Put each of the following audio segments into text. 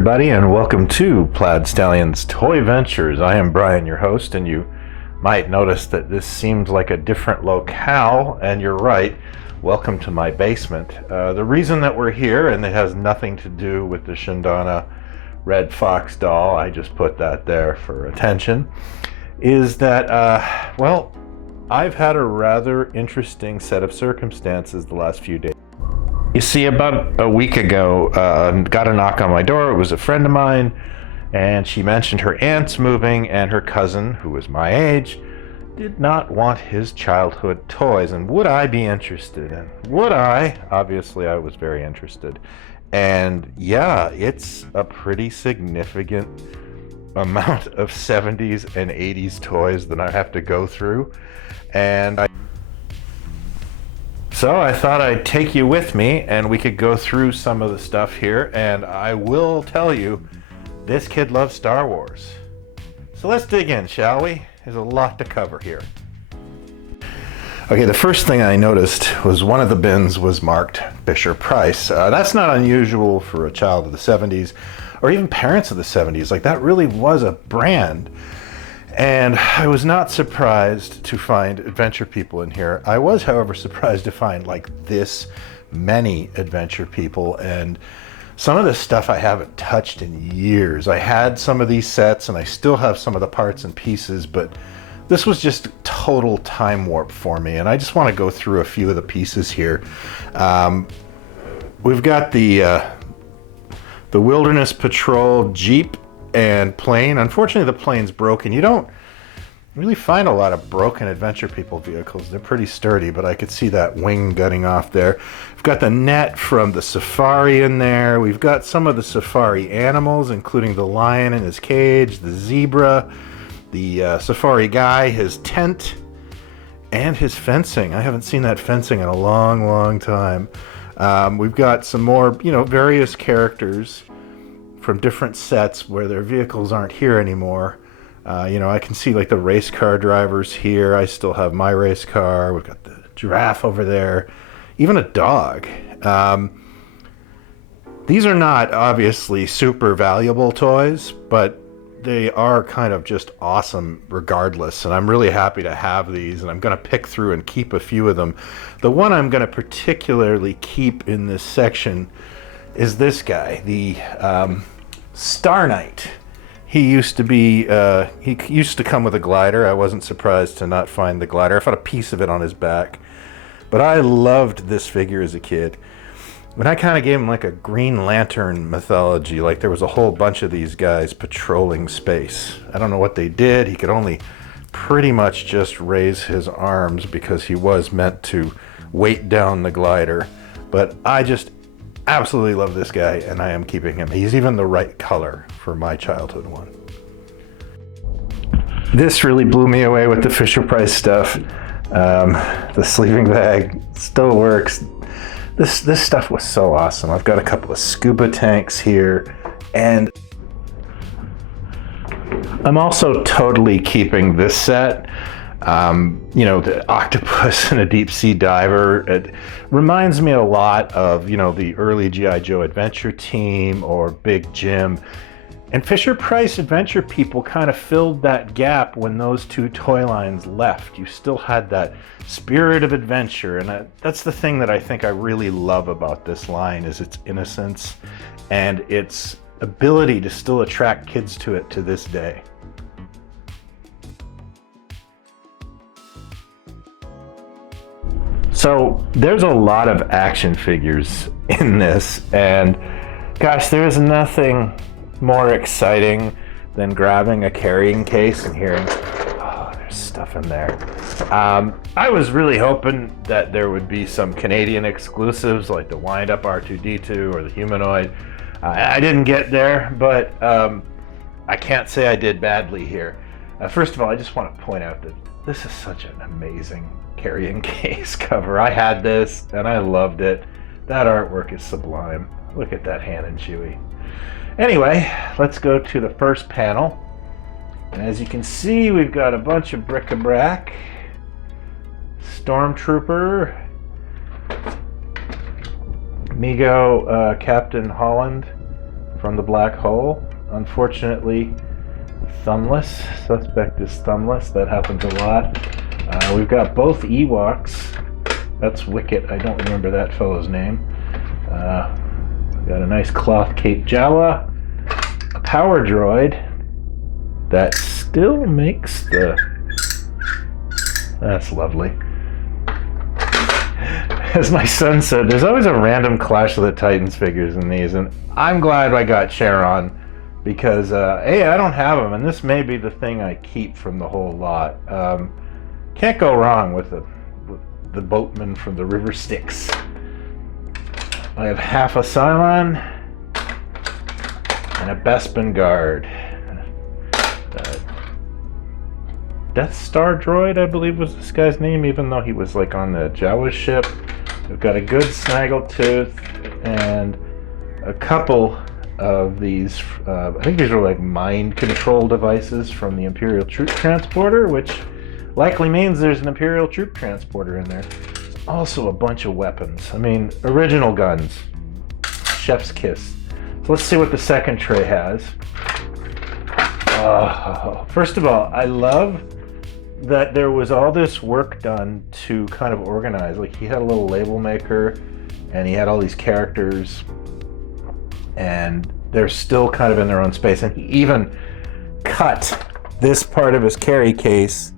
everybody, and welcome to Plaid Stallion's Toy Ventures. I am Brian, your host, and you might notice that this seems like a different locale, and you're right. Welcome to my basement. The reason that we're here, and it has nothing to do with the Shindana Red Fox doll, I just put that there for attention, is that, well, I've had a rather interesting set of circumstances the last few days. You see, about a week ago, got a knock on my door. It was a friend of mine, and she mentioned her aunt's moving, and her cousin, who was my age, did not want his childhood toys. And would I be interested? And would I? Obviously, I was very interested. And yeah, it's a pretty significant amount of 70s and 80s toys that I have to go through. And So I thought I'd take you with me and we could go through some of the stuff here, and I will tell you, this kid loves Star Wars. So let's dig in, shall we? There's a lot to cover here. Okay, the first thing I noticed was one of the bins was marked Fisher-Price. That's not unusual for a child of the 70s, or even parents of the 70s. Like, that really was a brand. And I was not surprised to find Adventure People in here. I was, however, surprised to find like this many Adventure People, and some of this stuff I haven't touched in years. I had some of these sets and I still have some of the parts and pieces, but this was just total time warp for me, and I just want to go through a few of the pieces here. We've got the Wilderness Patrol Jeep and plane. Unfortunately, the plane's broken. You don't really find a lot of broken Adventure People vehicles. They're pretty sturdy, but I could see that wing gutting off there. We've got the net from the Safari in there. We've got some of the Safari animals, including the lion in his cage, the zebra, the Safari guy, his tent, and his fencing. I haven't seen that fencing in a long, long time. We've got some more, various characters from different sets where their vehicles aren't here anymore. I can see like the race car drivers here. I still have my race car. We've got the giraffe over there, even a dog. These are not obviously super valuable toys, but they are kind of just awesome regardless, and I'm really happy to have these, and I'm going to pick through and keep a few of them. The one I'm going to particularly keep in this section is this guy, the Star Knight. He used to be, he used to come with a glider. I wasn't surprised to not find the glider. I found a piece of it on his back. But I loved this figure as a kid. But I kind of gave him like a Green Lantern mythology, like there was a whole bunch of these guys patrolling space. I don't know what they did. He could only pretty much just raise his arms because he was meant to weight down the glider. But I just absolutely love this guy, and I am keeping him. He's even the right color for my childhood one. This really blew me away with the Fisher-Price stuff. The sleeping bag still works. This stuff was so awesome. I've got a couple of scuba tanks here, and I'm also totally keeping this set. The octopus and a deep sea diver. It reminds me a lot of, the early G.I. Joe Adventure Team or Big Jim. And Fisher-Price Adventure People kind of filled that gap when those two toy lines left. You still had that spirit of adventure, and that's the thing that I think I really love about this line, is its innocence and its ability to still attract kids to it to this day. So there's a lot of action figures in this, and gosh, there is nothing more exciting than grabbing a carrying case and hearing, oh, there's stuff in there. I was really hoping that there would be some Canadian exclusives like the wind-up R2-D2 or the humanoid. I didn't get there, but I can't say I did badly here. First of all, I just want to point out that this is such an amazing carrying case cover. I had this and I loved it. That artwork is sublime. Look at that Han and Chewie. Anyway, let's go to the first panel. And as you can see, we've got a bunch of bric-a-brac. Stormtrooper. Mego Captain Holland from the black hole. Unfortunately, thumbless. Suspect is thumbless. That happens a lot. We've got both Ewoks. That's Wicket. I don't remember that fellow's name. We've got a nice cloth cape Jawa. A power droid that still makes the... That's lovely. As my son said, there's always a random Clash of the Titans figures in these, and I'm glad I got Charon because, hey, I don't have them, and this may be the thing I keep from the whole lot. Can't go wrong with the boatman from the River Styx. I have half a Cylon and a Bespin Guard. Deathstar droid, I believe was this guy's name, even though he was like on the Jawas ship. We've got a good Snaggletooth and a couple of these, I think these are like mind control devices from the Imperial Troop Transporter, which likely means there's an Imperial Troop Transporter in there. Also a bunch of weapons. I mean, original guns. Chef's kiss. So let's see what the second tray has. First of all, I love that there was all this work done to kind of organize. Like, he had a little label maker and he had all these characters and they're still kind of in their own space, and he even cut this part of his carry case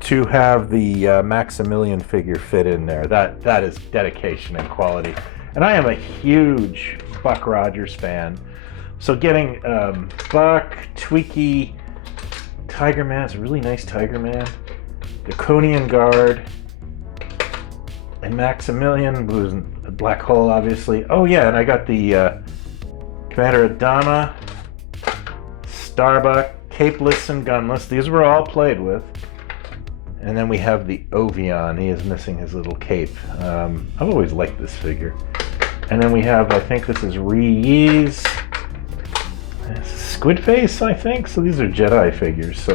to have the Maximilian figure fit in there. That is dedication and quality. And I am a huge Buck Rogers fan, so getting Buck, Tweaky, Tiger Man, it's a really nice Tiger Man, Draconian Guard, and Maximilian, who's a black hole, obviously. Oh yeah, and I got the Commander Adama, Starbuck, Capeless and Gunless. These were all played with. And then we have the Avon. He is missing his little cape. I've always liked this figure. And then we have, I think this is Ree's Squid Face, I think. So these are Jedi figures. So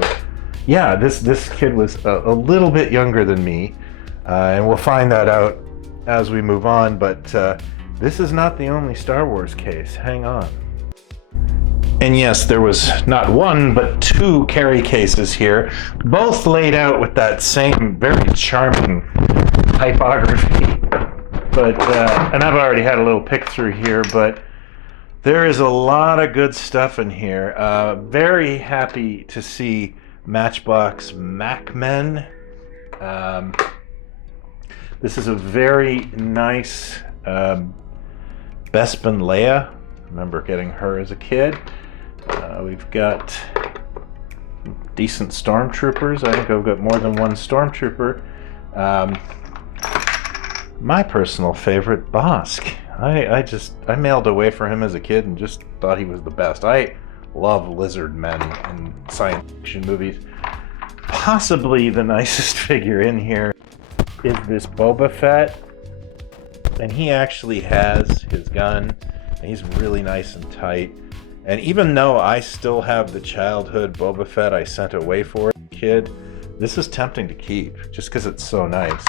yeah, this kid was a little bit younger than me. And we'll find that out as we move on. But this is not the only Star Wars case. Hang on. And yes, there was not one, but two carry cases here, both laid out with that same very charming typography. But, and I've already had a little pick through here, but there is a lot of good stuff in here. Very happy to see Matchbox Macmen. This is a very nice Bespin Leia. Remember getting her as a kid. We've got decent stormtroopers. I think I've got more than one stormtrooper. My personal favorite, Bosk. I mailed away for him as a kid and just thought he was the best. I love lizard men in science fiction movies. Possibly the nicest figure in here is this Boba Fett. And he actually has his gun. And he's really nice and tight. And even though I still have the childhood Boba Fett I sent away for as a kid, this is tempting to keep just because it's so nice.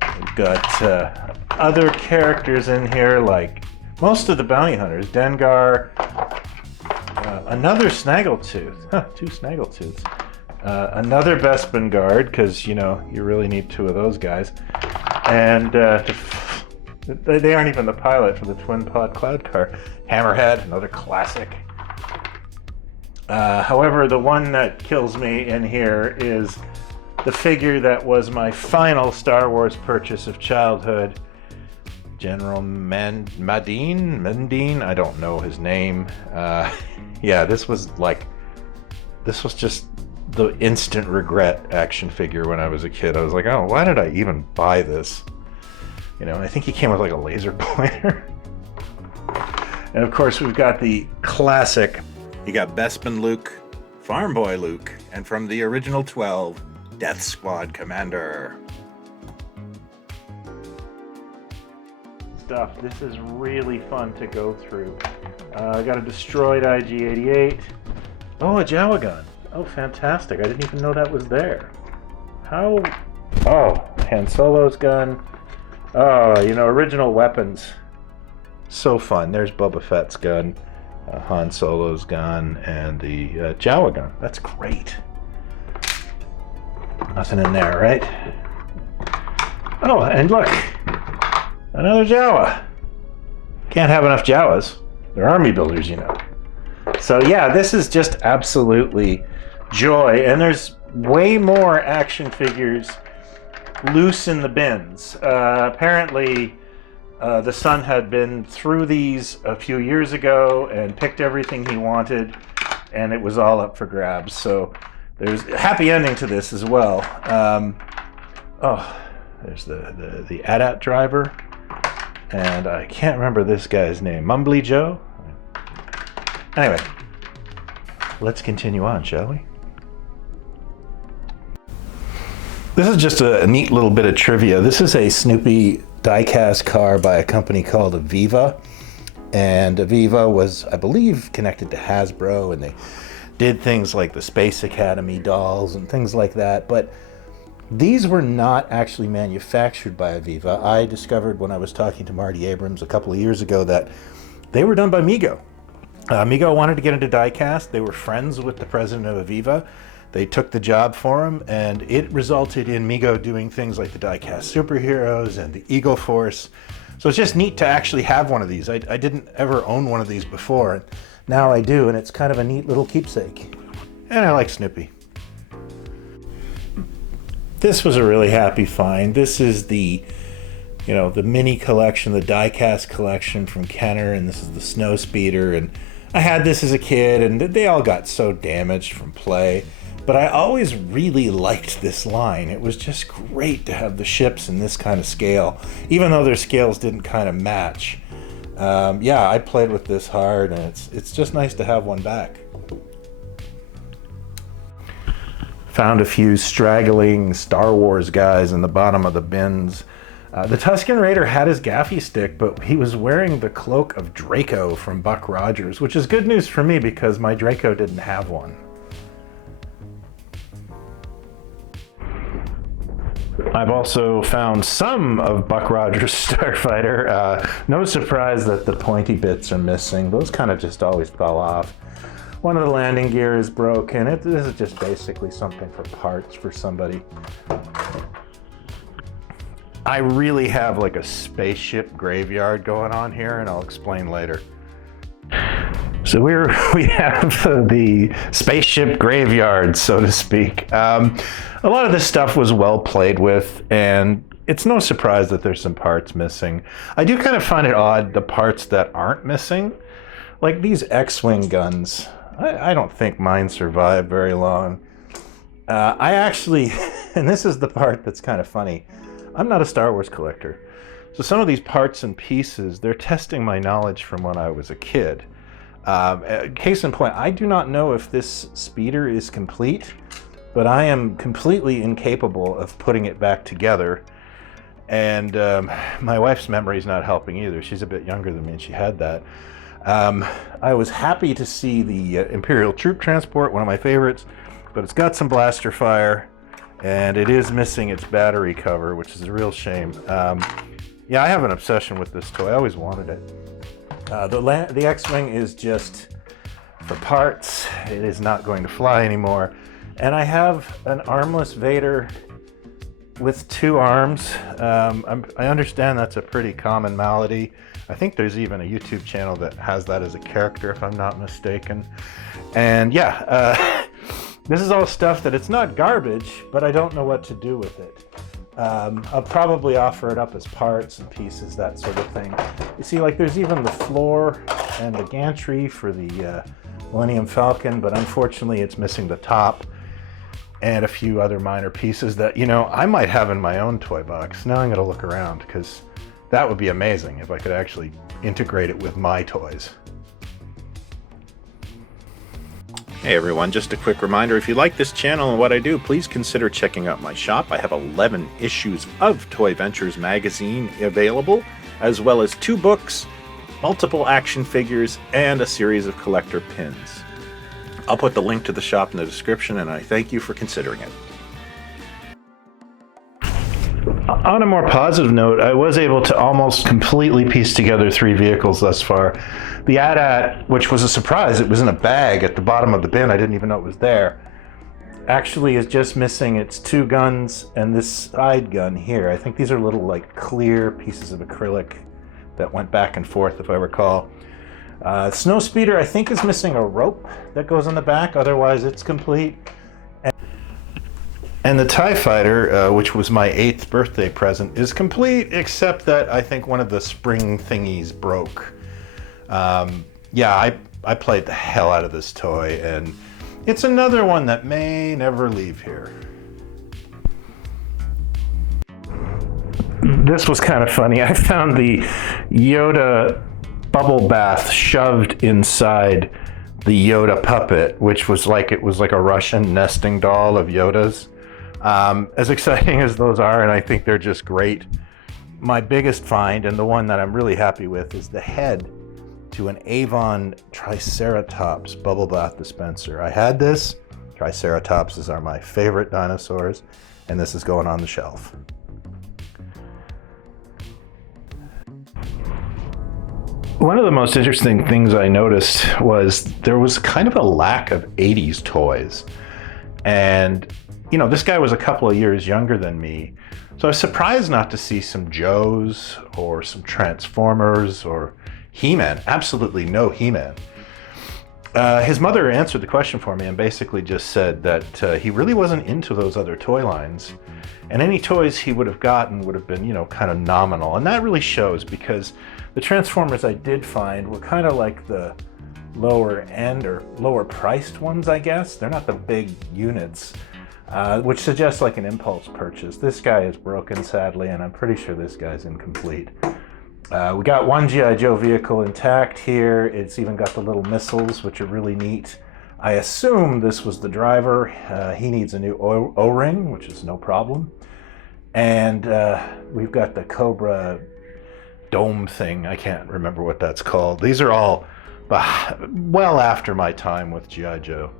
We've got other characters in here, like most of the bounty hunters. Dengar, another Snaggletooth. Huh, two Snaggletooths. Another Bespin Guard, because, you know, you really need two of those guys. And they aren't even the pilot for the twin pod cloud car. Hammerhead, another classic. However, the one that kills me in here is the figure that was my final Star Wars purchase of childhood. General Mendine? I don't know his name. Yeah, this was just the instant regret action figure when I was a kid. I was like, oh, why did I even buy this? You know, I think he came with like a laser pointer. And of course, we've got the classic. You got Bespin Luke, Farm Boy Luke, and from the original 12, Death Squad Commander. Stuff. This is really fun to go through. I got a destroyed IG-88. Oh, a Jawa gun. Oh, fantastic. I didn't even know that was there. How? Oh, Han Solo's gun. Oh, you know, original weapons. So fun. There's Boba Fett's gun, Han Solo's gun, and the Jawa gun. That's great. Nothing in there, right? Oh, and look, another Jawa. Can't have enough Jawas. They're army builders, you know. So yeah, this is just absolutely joy. And there's way more action figures loose in the bins. Apparently, the son had been through these a few years ago and picked everything he wanted, and it was all up for grabs. So there's a happy ending to this as well. There's the AT-AT driver, and I can't remember this guy's name. Mumbly Joe? Anyway, let's continue on, shall we? This is just a neat little bit of trivia. This is a Snoopy diecast car by a company called Aviva. And Aviva was, I believe, connected to Hasbro, and they did things like the Space Academy dolls and things like that. But these were not actually manufactured by Aviva. I discovered when I was talking to Marty Abrams a couple of years ago that they were done by Mego. Mego wanted to get into diecast. They were friends with the president of Aviva. They took the job for him, and it resulted in Mego doing things like the diecast superheroes and the Eagle Force. So it's just neat to actually have one of these. I didn't ever own one of these before, and now I do, and it's kind of a neat little keepsake. And I like Snoopy. This was a really happy find. This is the mini collection, the diecast collection from Kenner, and this is the Snow Speeder. And I had this as a kid, and they all got so damaged from play. But I always really liked this line. It was just great to have the ships in this kind of scale, even though their scales didn't kind of match. Yeah, I played with this hard, and it's just nice to have one back. Found a few straggling Star Wars guys in the bottom of the bins. The Tusken Raider had his gaffy stick, but he was wearing the cloak of Draco from Buck Rogers, which is good news for me because my Draco didn't have one. I've also found some of Buck Rogers' Starfighter. No surprise that the pointy bits are missing. Those kind of just always fell off. One of the landing gear is broken. This is just basically something for parts for somebody. I really have like a spaceship graveyard going on here, and I'll explain later. So we have the spaceship graveyard, so to speak. A lot of this stuff was well played with, and it's no surprise that there's some parts missing. I do kind of find it odd, the parts that aren't missing. Like these X-Wing guns. I don't think mine survived very long. I actually, and this is the part that's kind of funny, I'm not a Star Wars collector. So some of these parts and pieces, they're testing my knowledge from when I was a kid. Case in point, I do not know if this speeder is complete, but I am completely incapable of putting it back together. And my wife's memory is not helping either. She's a bit younger than me, and she had that. I was happy to see the Imperial Troop Transport, one of my favorites, but it's got some blaster fire, and it is missing its battery cover, which is a real shame. Yeah, I have an obsession with this toy. I always wanted it. The X-Wing is just for parts. It is not going to fly anymore. And I have an armless Vader with two arms. I understand that's a pretty common malady. I think there's even a YouTube channel that has that as a character, if I'm not mistaken. And yeah, this is all stuff that it's not garbage, but I don't know what to do with it. I'll probably offer it up as parts and pieces, that sort of thing. You see, like there's even the floor and the gantry for the Millennium Falcon, but unfortunately it's missing the top and a few other minor pieces that, I might have in my own toy box. Now I'm gonna look around, because that would be amazing if I could actually integrate it with my toys. Hey everyone, just a quick reminder, if you like this channel and what I do, please consider checking out my shop. I have 11 issues of Toy Ventures magazine available, as well as 2 books, multiple action figures, and a series of collector pins. I'll put the link to the shop in the description, and I thank you for considering it. On a more positive note, I was able to almost completely piece together 3 vehicles thus far. The AT-AT, which was a surprise, it was in a bag at the bottom of the bin, I didn't even know it was there, actually is just missing its 2 guns and this side gun here. I think these are little like clear pieces of acrylic that went back and forth, if I recall. Snowspeeder, I think, is missing a rope that goes on the back, otherwise it's complete. And the TIE Fighter, which was my 8th birthday present, is complete, except that I think one of the spring thingies broke. Yeah, I played the hell out of this toy, and it's another one that may never leave here. This was kind of funny. I found the Yoda bubble bath shoved inside the Yoda puppet, which was like, it was like a Russian nesting doll of Yoda's. As exciting as those are, and I think they're just great, my biggest find, and the one that I'm really happy with, is the head to an Avon Triceratops bubble bath dispenser. I had this. Triceratopses are my favorite dinosaurs, and this is going on the shelf. One of the most interesting things I noticed was there was kind of a lack of 80s toys. And you know, this guy was a couple of years younger than me, so I was surprised not to see some Joes or some Transformers or He-Man. Absolutely no He-Man. His mother answered the question for me and basically just said that he really wasn't into those other toy lines, and any toys he would have gotten would have been, you know, kind of nominal. And that really shows, because the Transformers I did find were kind of like the lower end or lower priced ones, I guess. They're not the big units. Which suggests like an impulse purchase. This guy is broken, sadly, and I'm pretty sure this guy's incomplete. We got one G.I. Joe vehicle intact here. It's even got the little missiles, which are really neat. I assume this was the driver. He needs a new O-ring, which is no problem. And we've got the Cobra dome thing. I can't remember what that's called. These are all well after my time with G.I. Joe.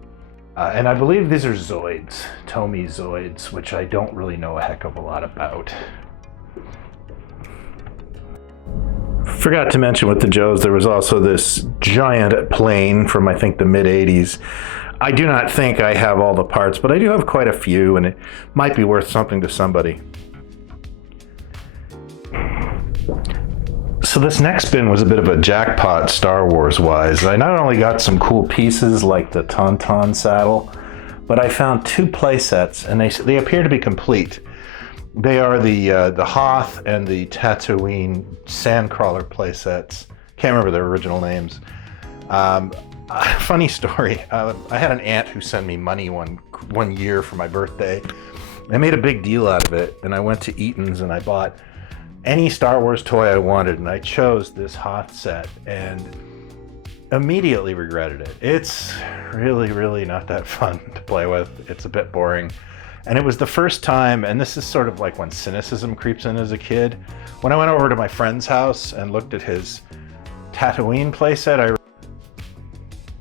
And I believe these are Zoids, Tomy Zoids, which I don't really know a heck of a lot about. Forgot to mention with the Joes, there was also this giant plane from, I think, the mid-80s. I do not think I have all the parts, but I do have quite a few, and it might be worth something to somebody. So this next bin was a bit of a jackpot Star Wars wise. I not only got some cool pieces like the Tauntaun saddle, but I found 2 playsets, and they appear to be complete. They are the Hoth and the Tatooine Sandcrawler playsets. Can't remember their original names. Funny story. I had an aunt who sent me money one year for my birthday. I made a big deal out of it, and I went to Eaton's and I bought any Star Wars toy I wanted, and I chose this Hoth set and immediately regretted it. It's really, really not that fun to play with. It's a bit boring. And it was the first time, and this is sort of like when cynicism creeps in as a kid, when I went over to my friend's house and looked at his Tatooine playset,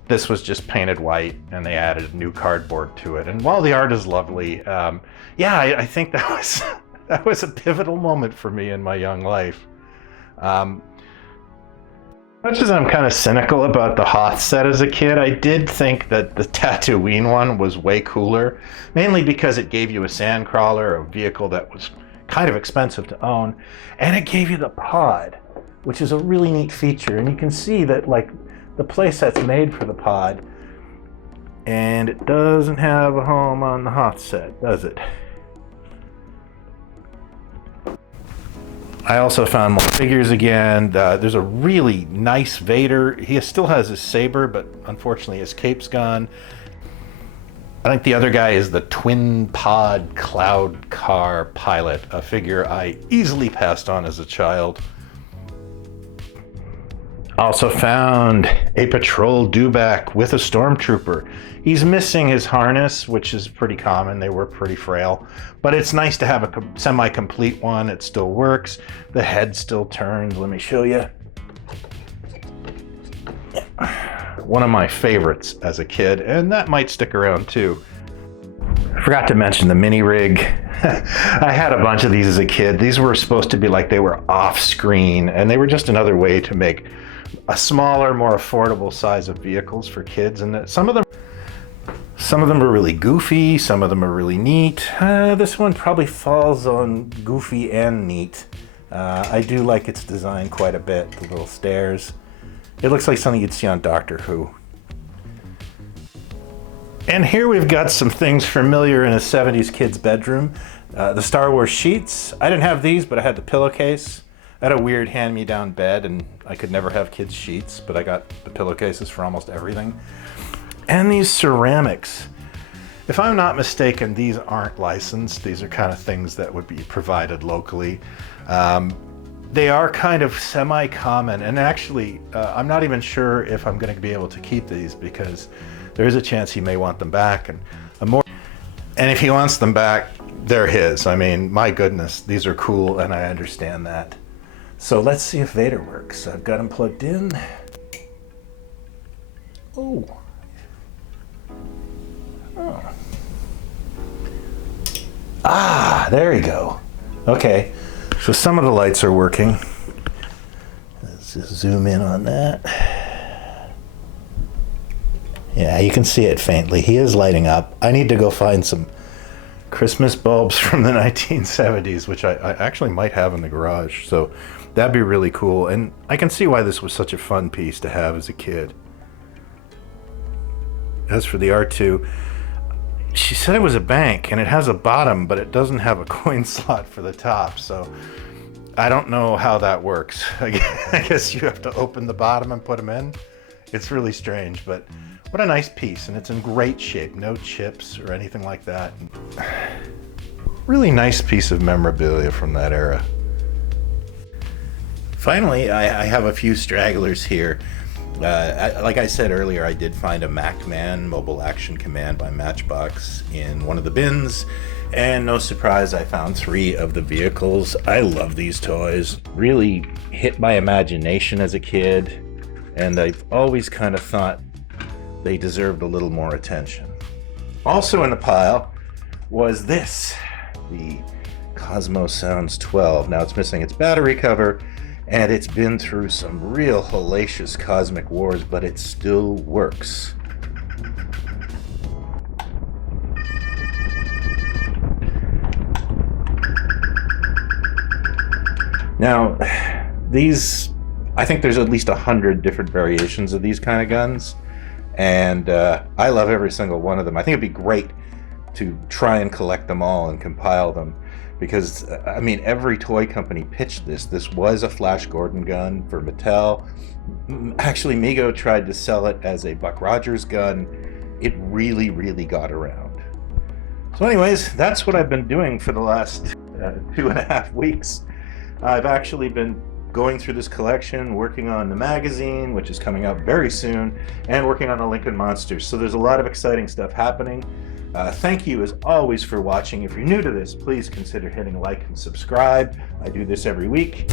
this was just painted white and they added new cardboard to it. And while the art is lovely, yeah, I think that was that was a pivotal moment for me in my young life. Much as I'm kind of cynical about the Hoth set as a kid, I did think that the Tatooine one was way cooler, mainly because it gave you a sandcrawler, a vehicle that was kind of expensive to own, and it gave you the pod, which is a really neat feature. And you can see that like the playset's made for the pod, and it doesn't have a home on the Hoth set, does it? I also found more figures again. There's a really nice Vader. He still has his saber, but unfortunately his cape's gone. I think the other guy is the twin pod cloud car pilot, a figure I easily passed on as a child. Also found a patrol dewback with a stormtrooper. He's missing his harness, which is pretty common. They were pretty frail, but it's nice to have a semi-complete one. It still works. The head still turns. Let me show you. One of my favorites as a kid, and that might stick around too. I forgot to mention the mini rig. I had a bunch of these as a kid. These were supposed to be like they were off screen, and they were just another way to make a smaller, more affordable size of vehicles for kids. And some of them are really goofy, some of them are really neat. This one probably falls on goofy and neat. I do like its design quite a bit, the little stairs. It looks like something you'd see on Doctor Who. And here we've got some things familiar in a 70s kid's bedroom. The Star Wars sheets. I didn't have these, but I had the pillowcase. I had a weird hand-me-down bed, and I could never have kids' sheets, but I got the pillowcases for almost everything. And these ceramics. If I'm not mistaken, these aren't licensed. These are kind of things that would be provided locally. They are kind of semi-common, and actually, I'm not even sure if I'm going to be able to keep these because there is a chance he may want them back. And if he wants them back, they're his. I mean, my goodness, these are cool, and I understand that. So let's see if Vader works. I've got him plugged in. Oh. Ah, there you go. Okay, so some of the lights are working. Let's just zoom in on that. Yeah, you can see it faintly. He is lighting up. I need to go find some Christmas bulbs from the 1970s, which I actually might have in the garage. So that'd be really cool. And I can see why this was such a fun piece to have as a kid. As for the R2, she said it was a bank, and it has a bottom, but it doesn't have a coin slot for the top. So I don't know how that works. I guess you have to open the bottom and put them in. It's really strange, but what a nice piece, and it's in great shape. No chips or anything like that. Really nice piece of memorabilia from that era. Finally, I have a few stragglers here. Like I said earlier, I did find a MacMan Mobile Action Command by Matchbox in one of the bins, and no surprise, I found 3 of the vehicles. I love these toys. Really hit my imagination as a kid, and I've always kind of thought they deserved a little more attention. Also in the pile was this, the Cosmo Sounds 12. Now it's missing its battery cover, and it's been through some real hellacious cosmic wars, but it still works. Now, these, I think there's at least 100 different variations of these kind of guns, and I love every single one of them. I think it'd be great to try and collect them all and compile them, because I mean, every toy company pitched this. This was a Flash Gordon gun for Mattel. Actually, Mego tried to sell it as a Buck Rogers gun. It really, really got around. So anyways, that's what I've been doing for the last 2.5 weeks. I've actually been going through this collection, working on the magazine, which is coming out very soon, and working on the Lincoln Monsters. So there's a lot of exciting stuff happening. Thank you as always for watching. If you're new to this, please consider hitting like and subscribe. I do this every week.